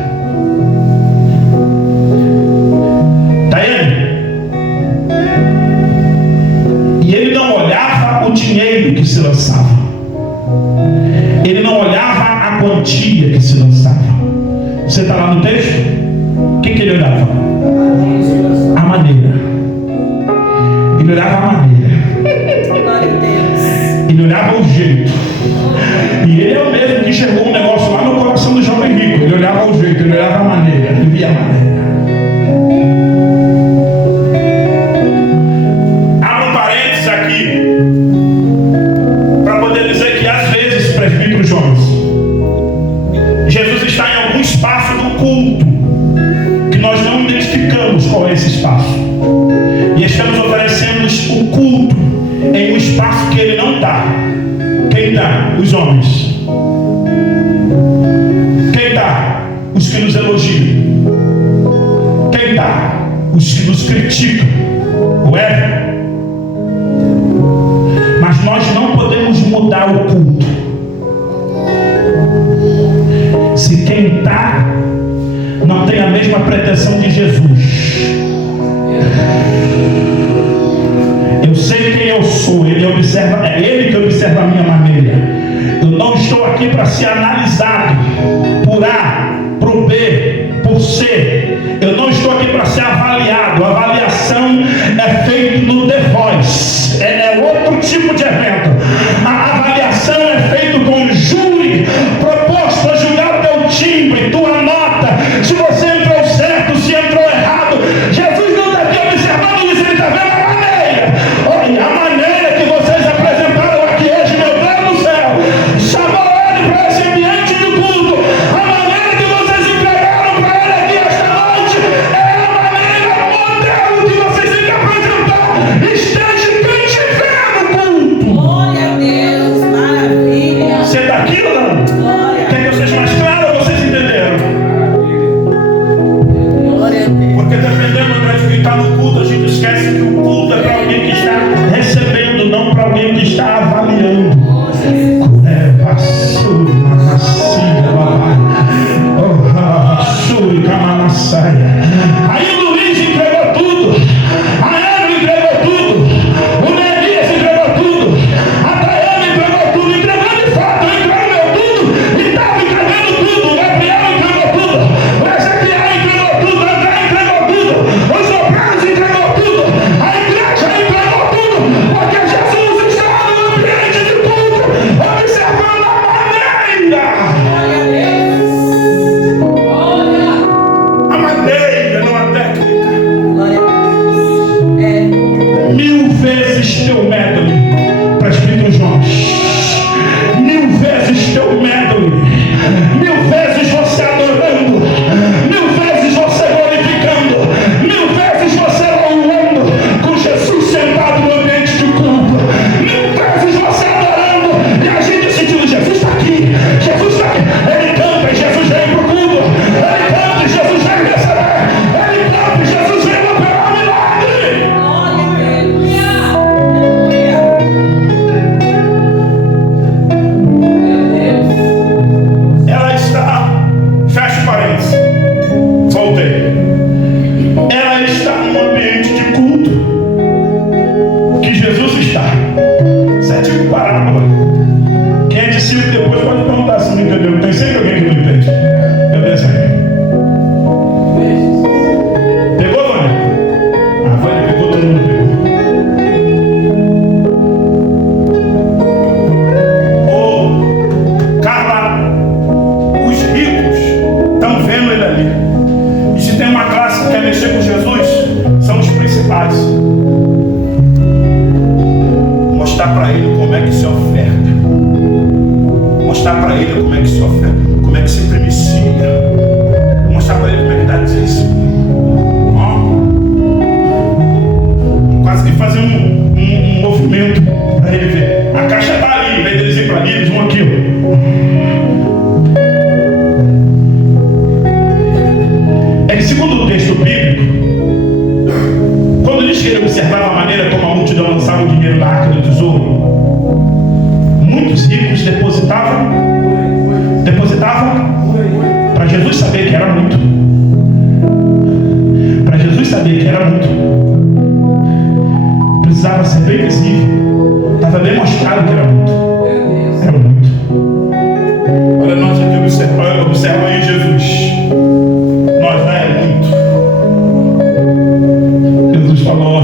Dinheiro que se lançava, ele não olhava a quantia que se lançava. Você está lá no texto? O que ele olhava? A maneira. Ele olhava a maneira. Ele olhava o jeito. E ele é o mesmo que enxergou um negócio lá no coração do jovem rico. Ele olhava o jeito, ele olhava a maneira, ele via a maneira. Jesus está em algum espaço do culto que nós não identificamos qual é esse espaço, e estamos oferecendo o culto em um espaço que ele não está. Quem está? Os homens. Quem está? Os que nos elogiam. Quem está? Os que nos criticam. O ego. Mas nós não podemos mudar o culto. Se quem está não tem a mesma pretensão de Jesus. Eu sei quem eu sou. Ele observa, é Ele que observa a minha maneira. Eu não estou aqui para ser analisado por A, por B, por C. Eu não estou aqui para ser avaliado. A avaliação é feita no The Voice. É outro tipo de evento. A avaliação é feita com um júri proposto a julgar timbre, tua nota, se você entrou certo, se entrou errado. Jesus não está aqui observando isso, ele está vendo a maneira. Olha, a maneira que vocês apresentaram aqui hoje, meu Deus do céu, chamou ele para esse ambiente de culto. A maneira que vocês entregaram para ele aqui esta noite é a maneira modelo que vocês têm que apresentar. Esteja quem estiver no culto. Glória a Deus, maravilha. Você está aqui ou não? Quer que eu seja mais claro? Porque dependendo de quem está no culto, a gente esquece que o culto é para alguém que está recebendo, não para alguém que está avaliando. Aí o Luiz entregou tudo, a Ana entregou tudo, o Neemias entregou tudo, a Daiane entregou tudo, entregou de fato, entregou tudo, e estava entregando tudo, o Gabriel entregou tudo, o Ezequiel entregou tudo, o André entregou tudo, os obreiros entregou tudo, a igreja entregou tudo, porque Jesus está no ambiente de culto, observando a maneira. A maneira, não a técnica. mostrar para ele como é que sofre, como é que se premicia. Vou mostrar para ele como é que dá dízimo. Quase que fazer um movimento para ele ver. A caixa está ali, em vez deles ir para ali, eles vão aqui. É que, segundo o texto bíblico, quando diz que ele observava a maneira como a multidão lançava o dinheiro na arca do tesouro, muitos ricos depositavam para Jesus saber que era muito. Para Jesus saber que era muito, precisava ser bem visível. Estava bem mostrado que era muito. Era muito. Olha, nós aqui observa aí Jesus. Nós não é muito. Jesus falou: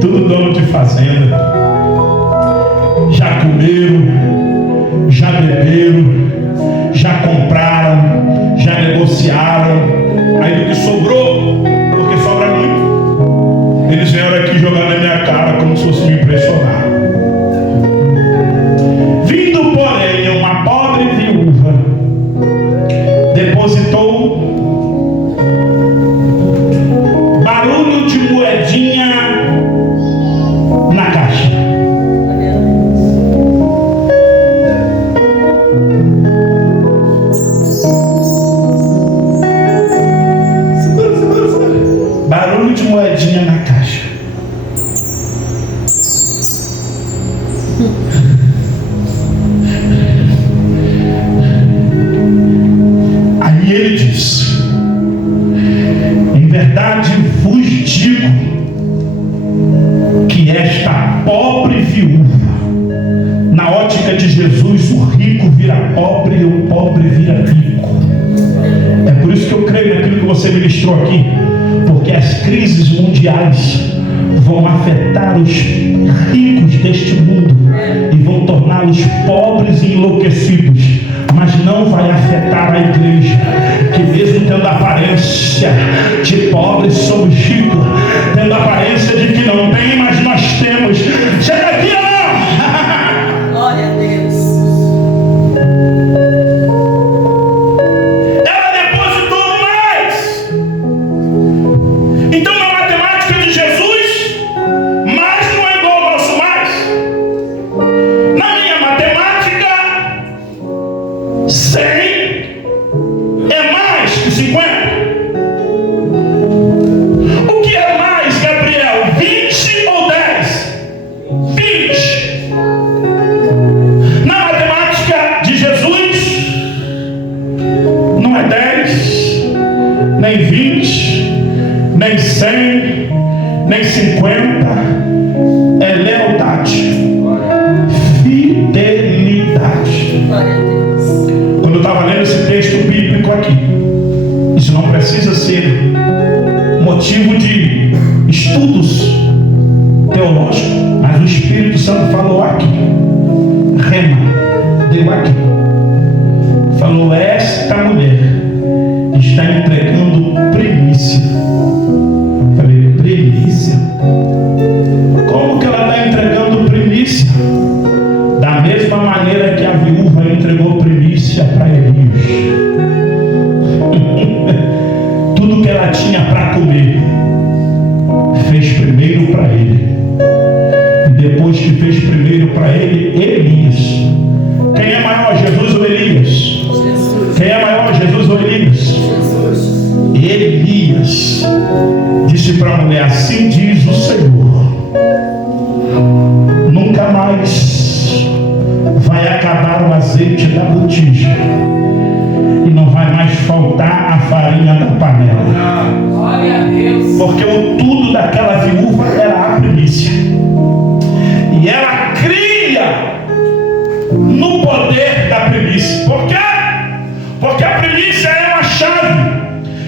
tudo dono de fazenda, já comeram, já beberam, já compraram, já negociaram. Aí do que sobrou, porque sobra muito, eles vieram aqui jogar na minha cara como se fosse me impressionar. Vindo, porém, uma pobre viúva, depositou barulho de moedinha na caixa. Barulho de moedinha na caixa. Aí ele diz: em verdade vos digo que esta pobre viúva, na ótica de Jesus, o rico vira pobre e o pobre vira rico. É por isso que eu creio naquilo que você ministrou aqui, porque as crises mundiais vão afetar os ricos deste mundo e vão torná-los pobres e enlouquecidos, mas não vai afetar a igreja, que mesmo tendo a aparência de pobres somos ricos, tendo a aparência de que não tem, mas nós temos. Chega aqui, ó! Glória a Deus. Ela depositou mais. Então, na matemática de Jesus, mais não é igual ao nosso mais. Na minha matemática, 100 é mais que 50. O que é mais, Gabriel? 20 ou 10? 20. Na matemática de Jesus, não é 10, nem 20, nem 100, nem 50. É lealdade, fidelidade. Glória a Deus. Quando eu estava lendo esse texto bíblico aqui, isso não precisa ser motivo de estudos teológicos, mas o Espírito Santo falou aqui, rema, deu aqui, falou: esta mulher está entregando primícia. Falei: primícia? Como que ela está entregando primícia? Da mesma maneira que a viúva entregou primícia para Elias. Tudo que ela tinha para comer, fez primeiro para ele. E depois que fez primeiro para ele, Elias. Quem é maior, Jesus ou Elias? Jesus. Quem é maior, Jesus ou Elias? Jesus. Elias disse para a mulher: assim diz o Senhor, nunca mais vai acabar o azeite da botija e não vai mais faltar a farinha da panela. Glória a Deus. Porque o tudo daquela viúva era a primícia, e ela cria no poder da primícia. Por quê? Porque a primícia é uma chave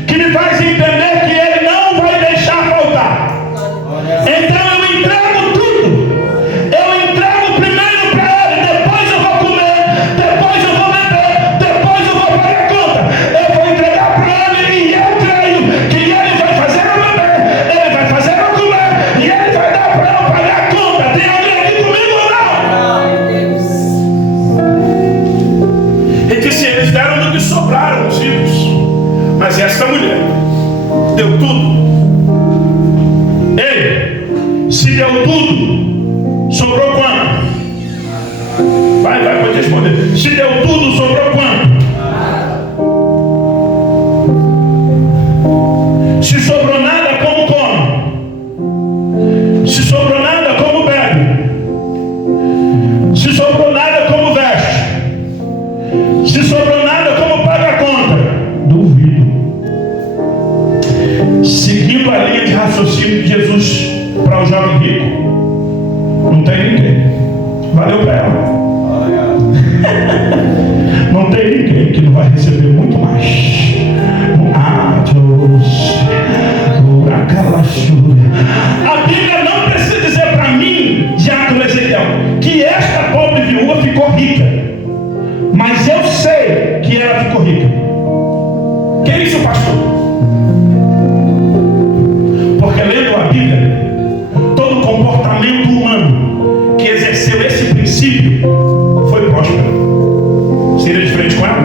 que me faz entender que ele não vai deixar faltar. Então eu entrego tudo. Eu entrego primeiro para ele, depois eu vou comer, depois eu vou beber, depois eu vou pagar a conta. Eu vou entregar para ele e eu creio que ele vai fazer eu beber, ele vai fazer eu comer e ele vai dar para eu pagar a conta. Tem alguém aqui comigo ou não? Glória a Deus. Deu tudo? Ei, se deu tudo, sobrou quanto? Vai, pode responder. Se deu tudo, sobrou quanto? Se sobrou nada, como come? Se sobrou nada, como bebe? Se sobrou nada, como veste? Se sobrou nada, como paga a conta? Duvido. Seguindo a linha de raciocínio de Jesus para o jovem rico, não tem ninguém. Valeu para ela. Não tem ninguém que não vai receber muito mais. A Bíblia não precisa dizer para mim, Diácono Ezequiel, que esta pobre viúva ficou rica, mas eu sei que ela ficou rica. Que é isso, pastor? Porque lendo a Bíblia, todo comportamento humano que exerceu esse princípio foi próspero. Seria diferente com ela?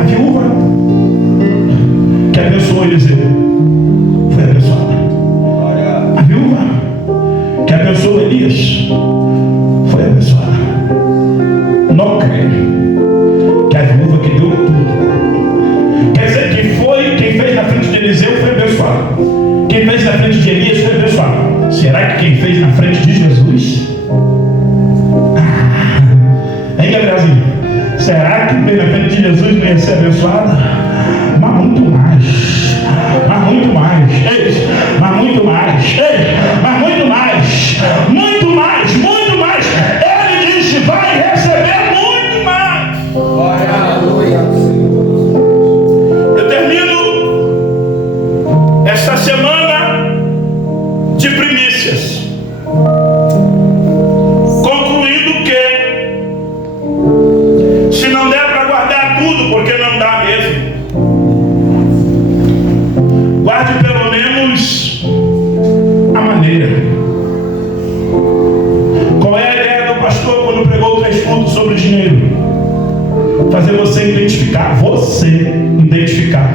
A viúva que abençoou Eliseu foi abençoada. A viúva que abençoou Elias foi abençoada. Não creio que a viúva que deu tudo, quer dizer, quem fez na frente de Eliseu foi abençoado, quem fez na frente de Elias foi abençoado. Será que quem fez na frente de Jesus? Hein, Gabrielzinho? Será que quem fez na frente de Jesus não ia ser abençoada? Mas muito mais. Mas muito mais. Ei, mas muito mais. Ei, mas muito mais. Muito mais. Muito mais. Ele disse: vai receber muito mais. Eu termino esta semana de primícias, concluindo que se não der para guardar tudo, porque não dá mesmo, guarde pelo menos a maneira. Qual é a ideia do pastor quando pregou 3 pontos sobre dinheiro? Fazer você identificar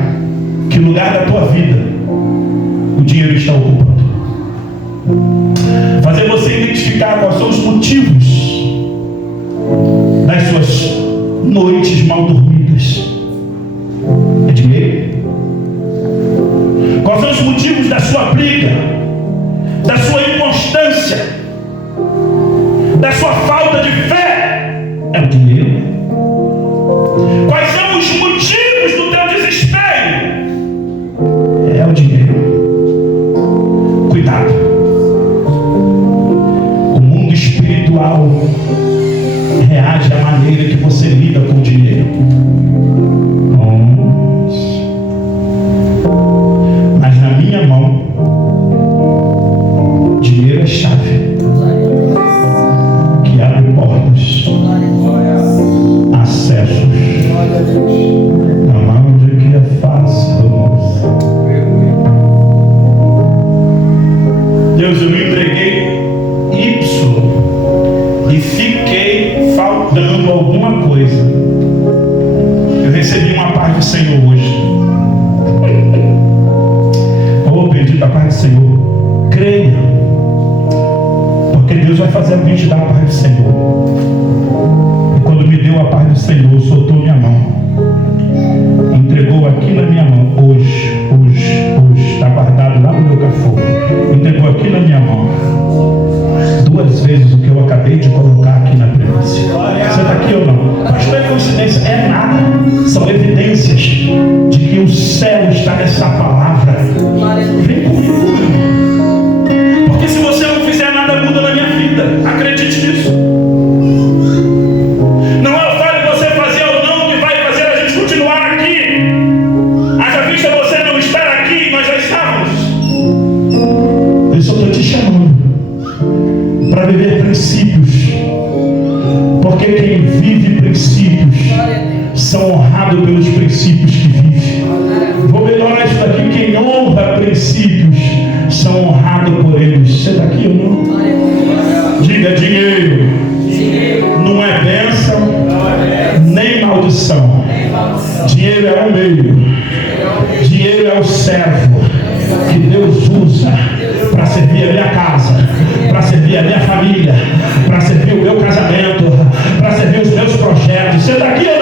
que lugar da tua vida o dinheiro está ocupando. Fazer você identificar quais são os motivos das suas noites mal dormidas. É dinheiro? Quais são os motivos da sua briga, da sua inconstância, da sua falta de fé? É o dinheiro. Quais são os motivos do teu desespero? É o dinheiro. Cuidado. O mundo espiritual reage à maneira que você lida com o dinheiro. Mas na minha mão, dinheiro é chave que abre portas, acessos. Na mão de que é fácil. Deus, eu me entreguei Y e fiquei faltando alguma coisa. Eu recebi uma paz do Senhor hoje. Oh, bendito a paz do Senhor. Creia, porque Deus vai fazer alguém te dar a paz do Senhor. E quando me deu a paz do Senhor, soltou minha mão, entregou aqui na minha mão. Hoje está guardado lá no meu café. Entregou aqui na minha mão 2 vezes o que eu acabei de colocar aqui na primícia. Você está aqui ou não? Pastor, é coincidência? É nada. São evidências de que o céu está nessa palavra. Vem comigo. Porque se você não fizer nada, muda na minha vida. Acredite nisso. Não é o fato de você fazer ou não que vai fazer a gente continuar aqui. Haja vista você não estar aqui, nós já estávamos. Eu só estou te chamando para viver princípios, porque quem vive princípios são honrados pelos princípios que vive. Vou melhorar isso daqui: quem honra princípios são honrados por eles. Você está aqui ou não? Diga: dinheiro não é bênção nem maldição. Dinheiro é um meio. Dinheiro Ele é o servo que Deus usa para servir a minha casa, para servir a minha família, para servir o meu casamento, para servir os meus projetos. Você está aqui